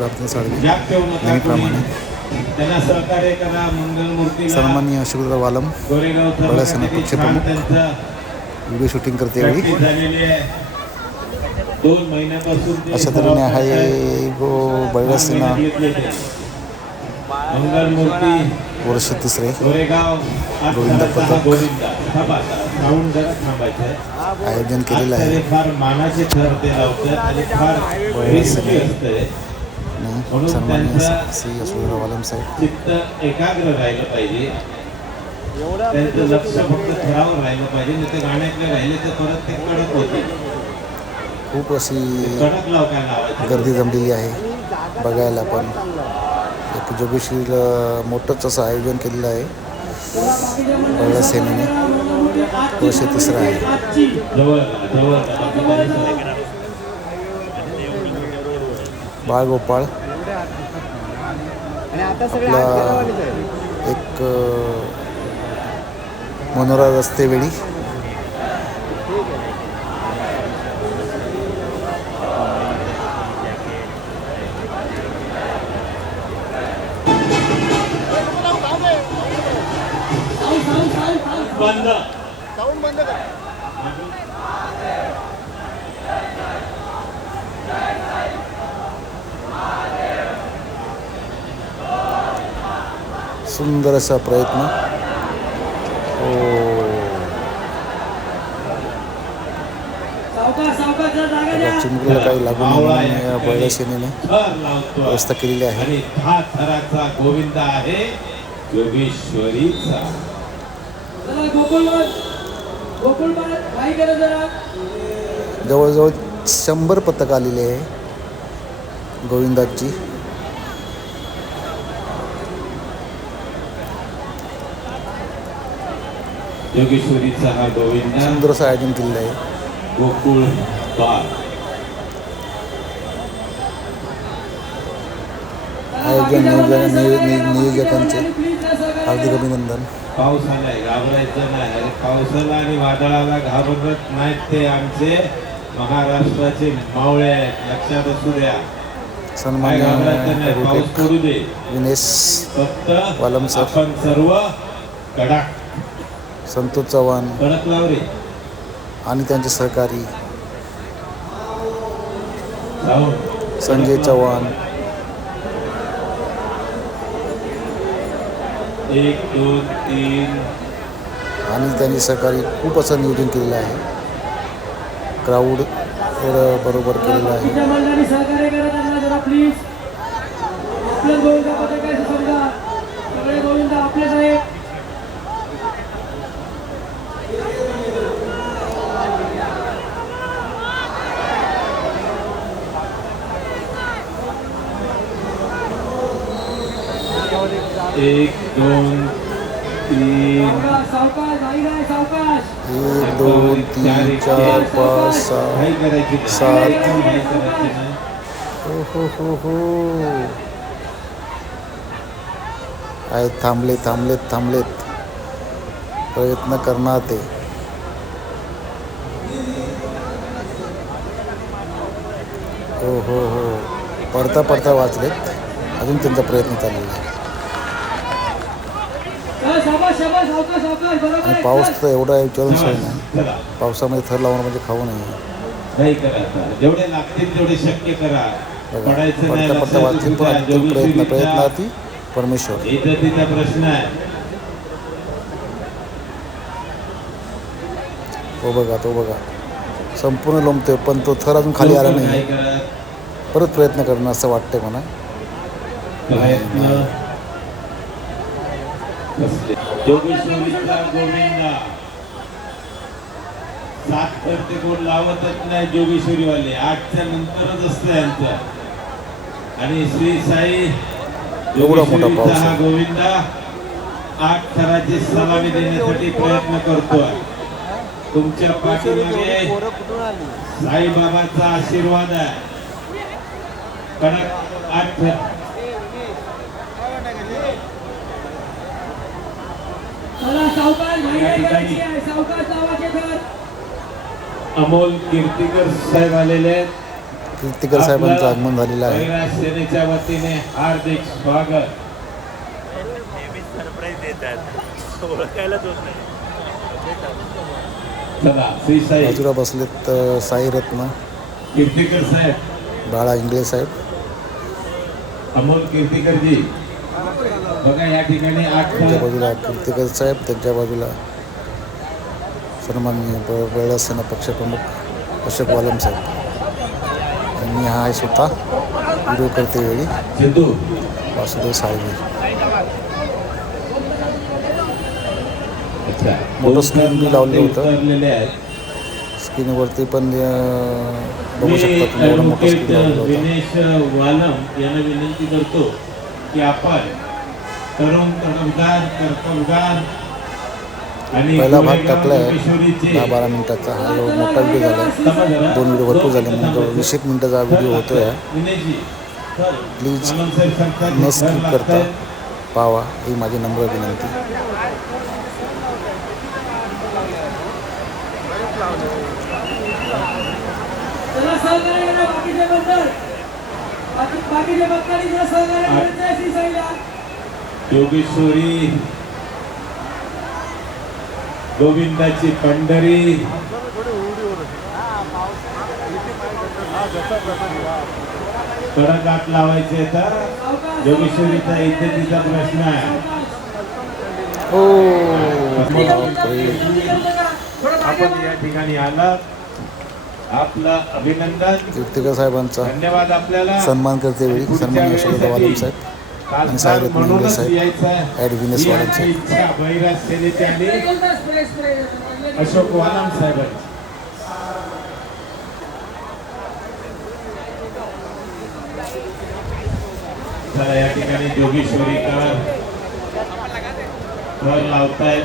रात्र नका नेहमीप्रमाणे सन्माननीय शिवदादा वालम गोरेगाव बडा सेना तालुक्यामध्ये पक्ष छान प्रमुख. त्यांचं व्हिडिओ शूटिंग करते वेळी अशा तऱ्हेने. आहे गो बळा वर्ष तिसरे गोविंद पथक. आयोजन केलेलं आहे. श्री साहेब. एकाग्र राहिलं पाहिजे. त्यांचं लक्ष फक्त थरावर राहिलं पाहिजे. नाही ते गाण्यातले राहिले तर परत ते कडक होते खूप अशी गर्दी जमलेली आहे. बघायला पण. एक मोठंच असं आयोजन केलेलं आहे. बळा सेनेने वर्ष तिसरं आहे. बाळगोपाळ आपला- एक मनोरा रस्तेवेळी. बंद. सुंदर असा प्रयत्न. हो. चिमुकलीला काही लागू नये सेनेने लावतो. व्यवस्था केलेली आहे. हा थराचा गोविंद आहे. योगेश्वरीचा जवळजवळ शंभर पथक आलेली आहे गोविंदाची. योगेश्वरीचा हा गोविंद. सुंदर असं आयोजन केलेलं आहे. गोकुळ आयोजन नियोजकांचे. हार्दिक अभिनंदन. पाऊस आलाय घाबरायचं नाही. अरे पावसाला आणि वादळाला घाबरत नाहीत ते आमचे महाराष्ट्राचे मावळे आहेत. लक्षात असू द्या. सन्मान्य पाऊस पडू दे. विनेश फक्त वालम सर. आपण सर्व कडक. संतोष चव्हाण कडक लाव रे आणि त्यांचे सहकारी संजय चव्हाण. एक दोन तीन. आणि त्यांचे सहकारी खूप असं नियोजन केलेलं आहे. क्राऊड बरोबर केलेलं त्यांना आहे एक दोन तीन एक दोन तीन चार पाच सहा सात. हो हो हो हो आहेत थांबले थांबलेत थांबलेत प्रयत्न करणार ते हो हो हो पडता पडता वाचलेत अजून त्यांचा प्रयत्न चाललेला आहे हा, शाबास शाबास सावकाश सावकाश बरोबर आणि आहे. पाऊस तर एवढा आहे विचारून सोय नाही चला पावसामध्ये थर लावणं म्हणजे खाऊ नये. नाही करायचं जेवढे लागतील तेवढे शक्य करा. बघा पडायचं नाही पडता पडता वाचतील पण. अंतिम प्रयत्न प्रयत्नार्थी परमेश्वर. प्रश्न आहे. तो बघा तो बघा. संपूर्ण लोंबतोय पण तो थर अजून खाली आला नाही परत प्रयत्न करणं असं वाटतंय म्हणा प्रयत्न कसले? जोगेश्वरीचा गोविंदा सात तर ते कोण लावतच नाही जोगेश्वरीवाले आठच्या नंतरच असतं यांचं आणि श्री साई जोगेश्वरीचा हा गोविंदा आठ थराची सलामी देण्यासाठी प्रयत्न करतोय तुमच्या पाठीमागे साईबाबाचा आशीर्वाद आहे कडक आठ थर चला सावकाश घाई या नाही ठिकाणी- करायची आहे सावकाश लावायचे तर अमोल कीर्तीकर साहेब आलेले आहेत. कीर्तिकर साहेबांचं आगमन झालेलं आहे. सेनेच्या वतीने हार्दिक स्वागत. चला श्री साई. बाजूला बसलेत साई रत्न. कीर्तिकर साहेब. बाळा इंगळे साहेब. अमोल कीर्तिकरजी बघा या ठिकाणी आठ त्यांच्या बाजूला कीर्तिकर साहेब त्यांच्या बाजूला सन्माननीय ब बळा सेना पक्षप्रमुख अशोक वालम साहेब. आणि मी हा आहे स्वतः व्हिडिओ करते वेळी सिद्धू वासुदेव साळवी. अच्छा. मोठं screen बी लावलं होतं. स्क्रीनवरती पण बघू मी शकता तुम्ही एवढं मोठं स्क्रीन लावलं होतं. विनेश वालम यांना विनंती करतो की आपण तरुण कर्तबगार पहिला भाग टाकला आहे दहा बारा मिनिटाचा हा मोठा व्हिडिओ झाला. दोन व्हिडिओ भरपूर झाले. म्हणून जो वीस एक मिनिटाचा व्हिडिओ होतो आहे प्लीज न स्किप. करता. पावा ही माझी नम्र विनंती. त्याला सहकार्य योगेश्वरी गोविंदाची पंढरी. कडक लावायचे तर योगेश्वरीचा इथे तिचा प्रश्न आहे. हो. आपण या ठिकाणी आलात. आपलं अभिनंदन. साहेबांचा धन्यवाद आपल्याला. सन्मान करते वेळी. वालम साहेब. आणि साहेब म्हणूनच साहेब, ॲड वालम साहेब. अशोक वालम चला या ठिकाणी जोगेश्वरीकर कर लावतायत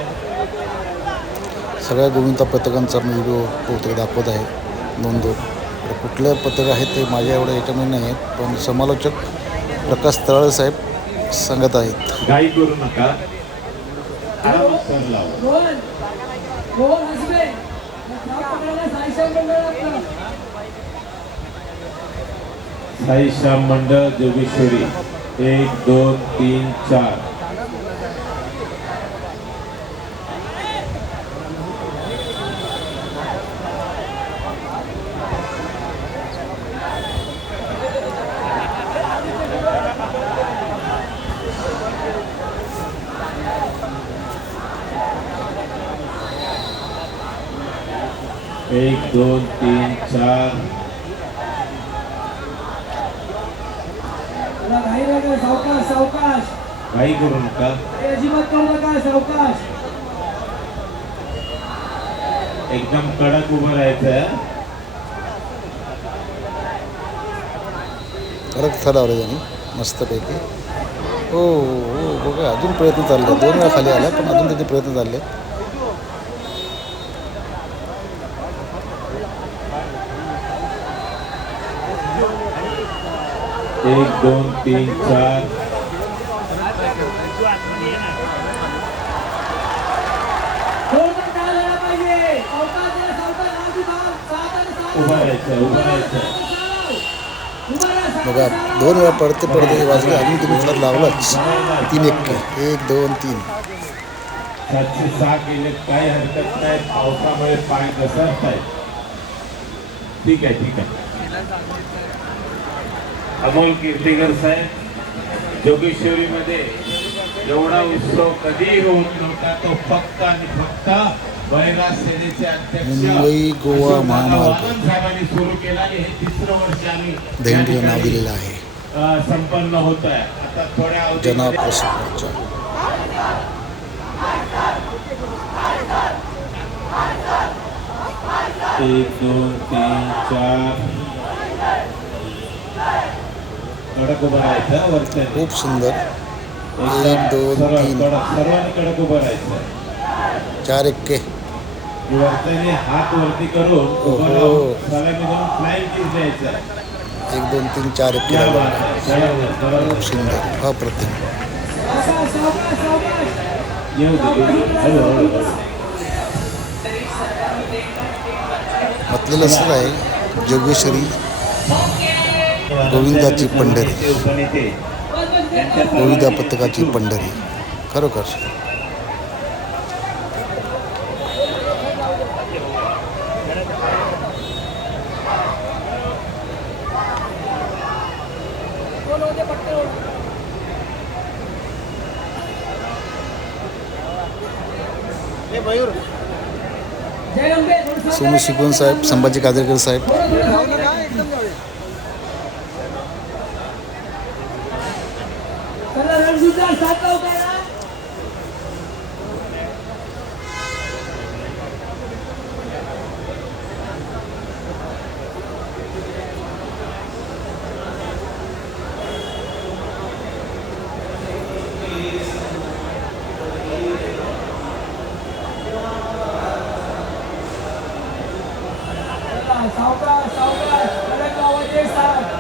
सगळ्या गोविंदा पथकांचा मी व्हिडिओ बहुतेक दाखवत आहे. दोन दोन. कुठलं पथक आहे ते माझ्या एवढ्या याच्यामध्ये नाही आहेत पण समालोचक प्रकाश तळळ साहेब सांगत आहेत. घाई करू नका. आरामात कर लावा. मोहन मोहन हसबे. नाव पकडायला साईशान मंडळ आपलं साई श्याम मंडळ जोगेश्वरी. एक दोन तीन चार एक दोन तीन चार. सावकाश सावकाश. घाई करू नका. हे अजिबात करू नका सावकाश. एकदम कडक उभं राहायचं. कडक ठरवलं त्यांनी मस्तपैकी. हो हो बघा अजून प्रयत्न चालले. दोन वेळा खाली आला पण अजून त्याचे प्रयत्न चालले एक दोन तीन चार. उभं राहायचं उभं राहायचं. बघा दोन वेळा पडते पडते वाजले अजून तुम्ही थर लावलाच. तीन एक एक दोन तीन. सातशे सहा केले काही हरकत नाही. पावसामुळे पाय घसरत आहेत ठीक आहे ठीक आहे. अमोल कीर्तिकर साहेब जोगेश्वरीमध्ये एवढा उत्सव कधीही होत नव्हता तो फक्त आणि फक्त बैराज सेनेचे अध्यक्ष मुंबई गोवा अशोकदादा महामार्ग. वामन साहेबांनी सुरू केला आणि हे तिसरं वर्ष आम्ही आहे. संपन्न होत आहे. आता थोड्या जना एक दोन तीन चार. खूब सुंदर। एक दो तीन। चार एक्के हात एक दोन तीन चार एक्के खूब सुंदर। अप्रतिम मतलब असं आहे जोगेश्वरी गोविंदाची पंढरी. गोविंदा पथकाची पंढरी. खरोखर. हे सोनू शिकवण साहेब संभाजी कादरकर साहेब थोडं थोडं धावलं का एकदम जाऊया चला रणजितदार साथ लावताय ना चला, सावकाश सावकाश कडक आवाज आहे साथ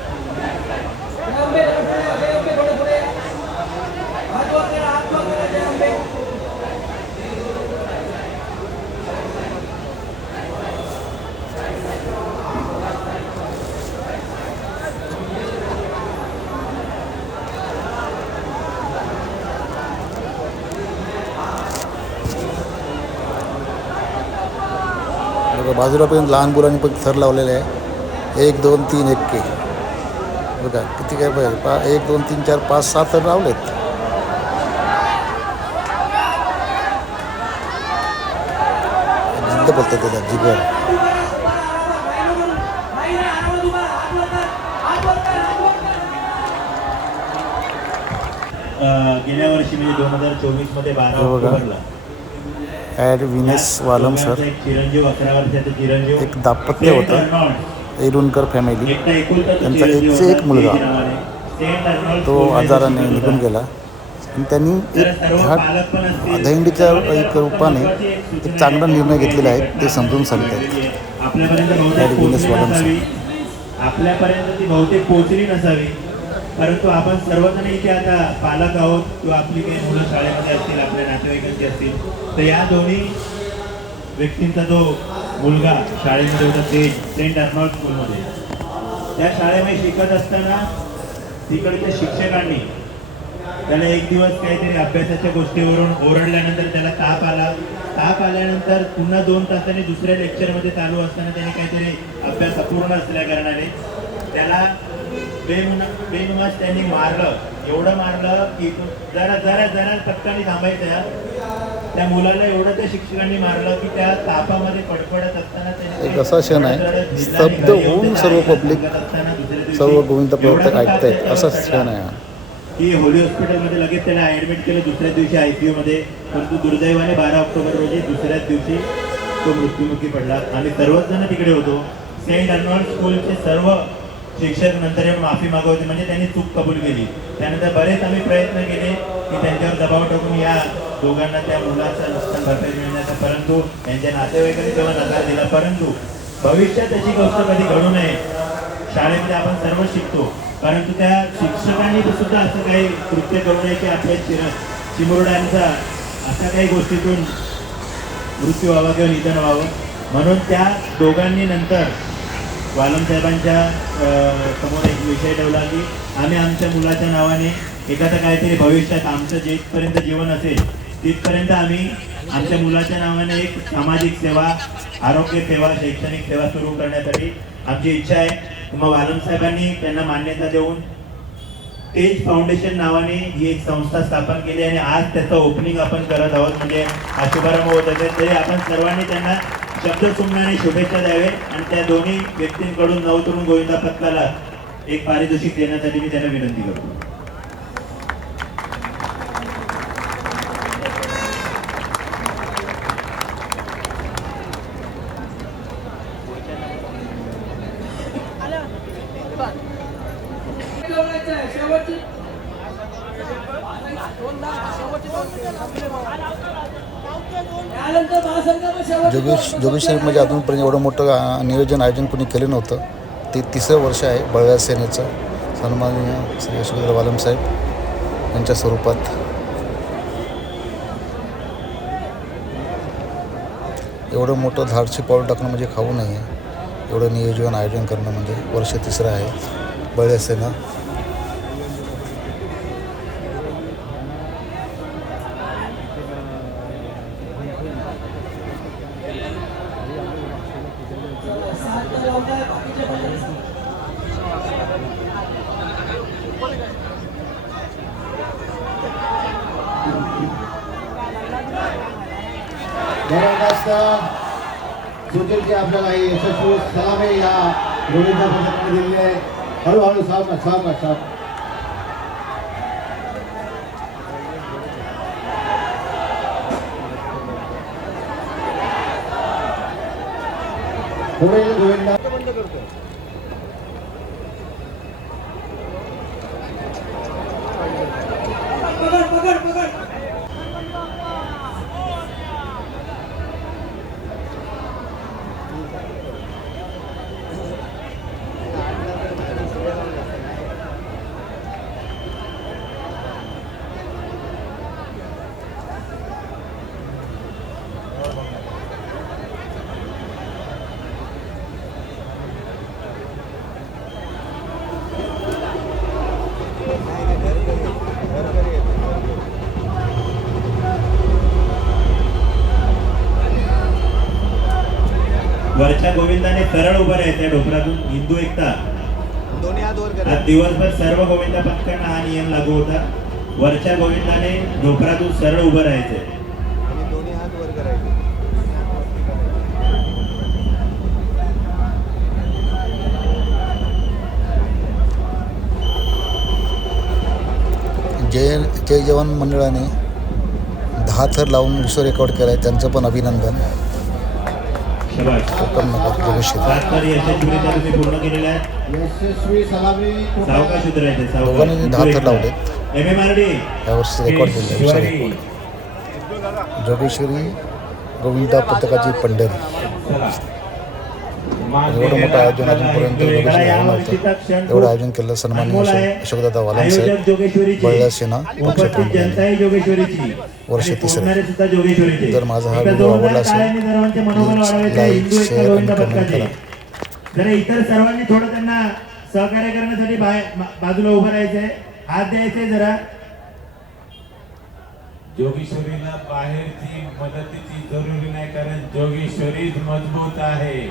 जय अंबे जरा पुढे या, जय अंबे थोडं पुढे या. हात वर करा हात वर करा जय अंबे बघा बाजूला पण लहान मुलांनी पण थर लावलेले आहे. एक दोन तीन एक के बघा किती काय पाहिजे? पा एक दोन तीन चार पाच सहा थर लावलेत. जिद्द बोलतात त्याला जिगर. गेल्या वर्षी म्हणजे दोन हजार चोवीसमध्ये बारा ॲड विनेस वालम सर. एक दाम्पत्य होतं. एरुणकर फॅमिली. त्यांचा एकचे एक मुलगा. तो आजाराने निघून. गेला. आणि त्यांनी एक ह्या सर्वांनी एक रूपाने एक चांगला. निर्णय घेतलेला आहे ते समजून सांगतात. ॲड विनेस वालम नसावी. आपल्यापर्यंत ती बहुतेक पोहोचली नसावी. परंतु आपण सर्वजण इथे आता पालक आहोत किंवा आपली काही मुलं शाळेमध्ये असतील आपल्या नातेवाईकांची असतील तर या दोन्ही व्यक्तींचा जो मुलगा शाळेमध्ये होता ते सेंट अर्नॉल्ड स्कूलमध्ये त्या शाळेमध्ये शिकत असताना तिकडच्या शिक्षकांनी त्याला एक दिवस काहीतरी अभ्यासाच्या गोष्टीवरून ओरडल्यानंतर त्याला ताप आला. ताप आल्यानंतर पुन्हा दोन तासांनी दुसऱ्या लेक्चरमध्ये चालू असताना त्याने काहीतरी अभ्यास अपूर्ण असल्या कारणाने त्याला बेनुमास त्यांनी मारलं. एवढं मारलं की जरा जरा जरा टक्कानी थांबायचं त्या मुलाला एवढं त्या शिक्षकांनी मारलं की त्या तापामध्ये पडपडत असताना त्याने एक असा क्षण आहे, स्तब्ध होऊन सर्व दिवशी सर्व गोविंद प्रवर्तक ऐकतायत. असाच. क्षण आहे. की होली हॉस्पिटलमध्ये लगेच त्याला ऍडमिट केलं दुसऱ्या दिवशी आयसीयू मध्ये. परंतु दुर्दैवाने बारा ऑक्टोबर रोजी दुसऱ्याच दिवशी तो मृत्युमुखी पडला. आम्ही सर्वच जण तिकडे होतो. सेंट अर्नॉल्ड स्कूलचे सर्व शिक्षक नंतर माफी मागवते. म्हणजे त्यांनी चूक कबूल केली. त्यानंतर बरेच आम्ही प्रयत्न केले की त्यांच्यावर दबाव टाकून या दोघांना त्या मुलाचं नुकसान भरपाई मिळण्याचा. परंतु त्यांच्या नातेवाईकांनी तेव्हा नकार दिला. परंतु भविष्यात अशी गोष्ट कधी घडू नये शाळेमध्ये आपण सर्व शिकतो. परंतु त्या शिक्षकांनी सुद्धा असं काही कृत्य करू नये की आपल्या चिर चिमुरड्यांचा अशा काही गोष्टीतून मृत्यू व्हावा किंवा निधन व्हावं. म्हणून त्या दोघांनी नंतर वालम साहेबांच्या समोर एक विषय ठेवला की आम्ही आमच्या मुलाच्या नावाने एखादं काहीतरी भविष्यात आमचं जिथपर्यंत जीवन असेल तिथपर्यंत आम्ही आमच्या मुलाच्या नावाने एक सामाजिक सेवा आरोग्य सेवा शैक्षणिक सेवा सुरू करण्यासाठी आमची इच्छा आहे. मग वालम साहेबांनी त्यांना मान्यता देऊन तेज फाउंडेशन नावाने ही एक संस्था स्थापन केली आणि आज त्याचं ओपनिंग आपण करत आहोत. म्हणजे हा शुभारंभ होत. असेल तरी आपण सर्वांनी त्यांना शब्द सुमनाने शुभेच्छा द्यावे आणि त्या दोन्ही व्यक्तींकडून नऊ तरुण गोविंदा पथकाला एक पारितोषिक देण्यासाठी मी त्यांना विनंती करतो. शेवटचं जोगेश जोगेश्वरी म्हणजे अजूनपर्यंत एवढं मोठं नियोजन आयोजन कोणी केलं नव्हतं. ते तिसरं वर्ष आहे बळव्या सेनेचं. सन्माननीय श्री यशोधर वालम साहेब यांच्या स्वरूपात. एवढं मोठं धाडशी पाऊल टाकणं म्हणजे खाऊ नाही आहे एवढं नियोजन आयोजन करणं म्हणजे वर्ष तिसरं आहे बळव्या सेना. जबरदस्त सुनीलजी आपल्याला ही यशस्वी सलामी। या गोविंदा पथकाने दिलेली आहे हळूहळू सावकाश सावकाश सावकाश पुढील गोविंदा। गोविंदाने सरळ उभं राहायचंय डोकरातून हिंदू एकता. दोन्ही हात वर आज दिवसभर सर्व गोविंदा पथकांना हा नियम लागू होता. वरच्या गोविंदाने डोकरातून सरळ उभं राहायचंय. आणि दोन्ही हात वर करायचे. जय जय जवान मंडळाने दहा थर लावून विश्व रेकॉर्ड केला आहे त्यांचं पण अभिनंदन. यावर्षी रेकॉर्ड विश्व रेकॉर्ड जोगेश्वरी गोविंदा पथकाची पंढरी. एवढं मोठं आयोजन अजूनपर्यंत नव्हतं. एवढं आयोजन केलं सन्माननीय अशोक- अशोकदादा साहेब सेना पक्षप्रमुख ही जोगेश्वरीची. वर्ष तिसरं. जर माझा हा व्हिडिओ आवडला असेल, प्लीज लाईक, शेअर गोविंदा आणि कमेंट पथकाचे जरा इतर सर्वांनी थोडं त्यांना सहकार्य करण्यासाठी बाजूला उभं राहायचंय. हात द्यायचे जरा. जोगेश्वरीला बाहेरची मदतीची जरुरी नाही कारण जोगेश्वरीच मजबूत आहे.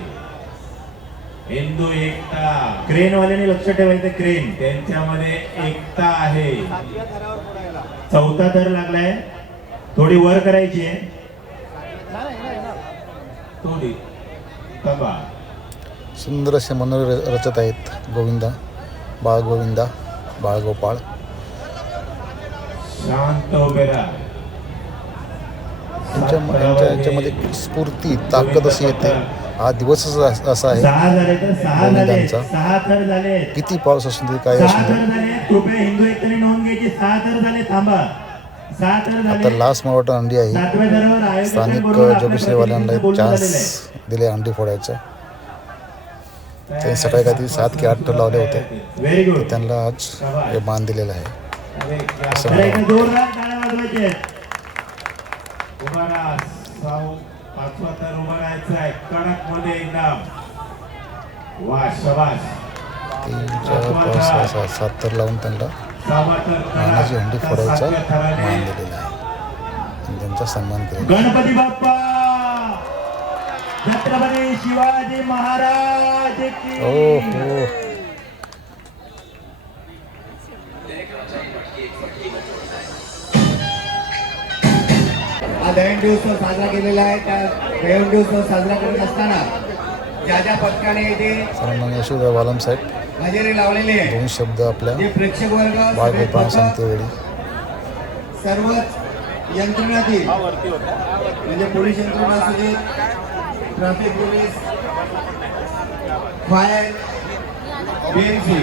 हिंदू एकता. क्रेन वाल्याने लक्ष ठेवायचं क्रेन. त्यांच्यामध्ये एकता आहे. चौथा थर लागलाय. थोडी वर करायची आहे. थोडी. तबा सुंदर असे मनोर रचत आहेत गोविंदा बाळ गोविंदा बाळगोपाळ. शांत त्यांच्या त्यांच्या याच्यामध्ये स्फूर्ती ताकद अशी येते. हा दिवसच अस- आहे. झाले किती पाऊस असून दे काय असून आता लास्ट मला वाटतं अंडी आहे. स्थानिक जोगेश्वरीवाल्यांना एक. चान्स दिले अंडी फोडायचं. त्यांनी सकाळी काहीतरी सात की आठ लावले होते. त्यांना आज हे मान दिलेलं आहे. असं पाचवा तर उभा राहायचा आहे कडकमध्ये एकदम वा तर. लावून त्यांना. सहावा तर मानाची हंडी कडक फोडायचा सातव्या थराने. मान दिलेला आहे. आणि त्यांचा सन्मान केला गणपती बाप्पा! छत्रपती शिवाजी महाराज की हो उत्सव साजरा केलेला आहे. त्या उत्सव साजरा करत असताना ज्या ज्या पथकाने सन्मान्य यशोदा वालम साहेब. हजेरी लावलेली दोन शब्द आपल्या. जे प्रेक्षक वर्ग बाळगोपाळ सांगते वेळी सर्वच यंत्रणातील म्हणजे पोलीस यंत्रणा असू दे ट्रॅफिक पोलीस फायर बीएमसी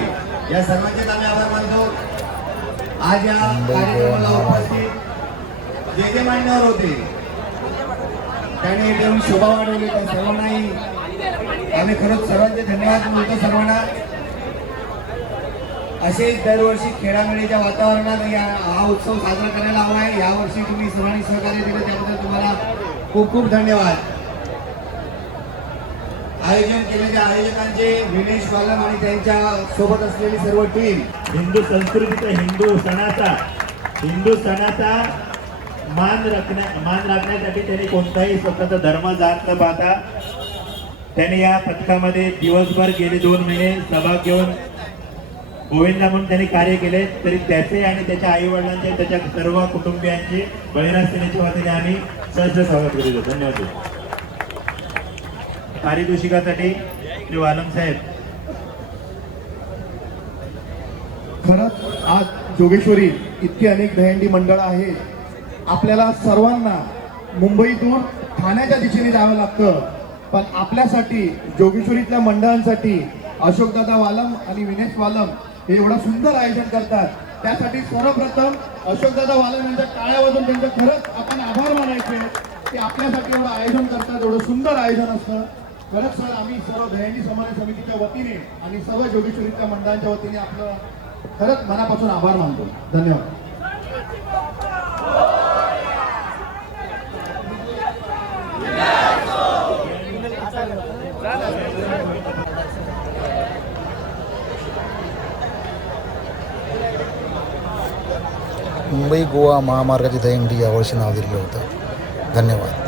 या सर्वांचे आम्ही आभार मानतो. आज या कार्यक्रमाला. उपस्थित जे जे मान्यवर होते त्याने देऊन शोभा वाढवली त्या सर्वांनाही. आम्ही खरंच सर्वांचे धन्यवाद बोलतो सर्वांना. असेच दरवर्षी खेळामेळीच्या वातावरणात या हा उत्सव साजरा करायला हवा आहे. यावर्षी तुम्ही सर्वांनी सहकार्य दिलं त्याबद्दल तुम्हाला खूप खूप धन्यवाद. आयोजन केलेल्या आयोजकांचे विनेश बालम आणि त्यांच्यासोबत असलेली सर्व टीम हिंदू संस्कृतीचा हिंदू सणाचा हिंदू सणाचा मान राखण्या मान राखण्यासाठी त्यांनी कोणताही स्वतःचा धर्म जात न पाहता त्यांनी या पथकामध्ये दिवसभर गेले दोन महिने सभा घेऊन गोविंदा म्हणून त्यांनी कार्य केले. तरी त्याचे आणि त्याच्या आई वडिलांचे त्याच्या सर्व कुटुंबियांचे बळीराज सेनेच्या वतीने आम्ही सहज स्वागत करीतो धन्यवाद. पारितोषिकासाठी श्री वालम साहेब. खरंच आज जोगेश्वरी इतकी अनेक दहंडी मंडळं आहेत. आपल्याला सर्वांना मुंबईतून ठाण्याच्या दिशेने जावं लागतं. पण आपल्यासाठी जोगेश्वरीतल्या मंडळांसाठी अशोकदादा वालम आणि विनेश वालम हे एवढं सुंदर आयोजन करतात. त्यासाठी सर्वप्रथम अशोकदादा वालम यांच्या टाळ्या वाजून त्यांचं खरंच आपण आभार मानायचे. की आपल्यासाठी एवढं आयोजन करतात एवढं सुंदर आयोजन असतं. खरंच सर आम्ही सर्व दयानी समाज समितीच्या वतीने आणि सर्व जोगेश्वरीतल्या मंडळांच्या वतीने आपलं खरंच मनापासून आभार मानतो. धन्यवाद. मुंबई गोवा महामार्गाची दहीहंडी यावर्षी नाव दिलेलं होतं. धन्यवाद.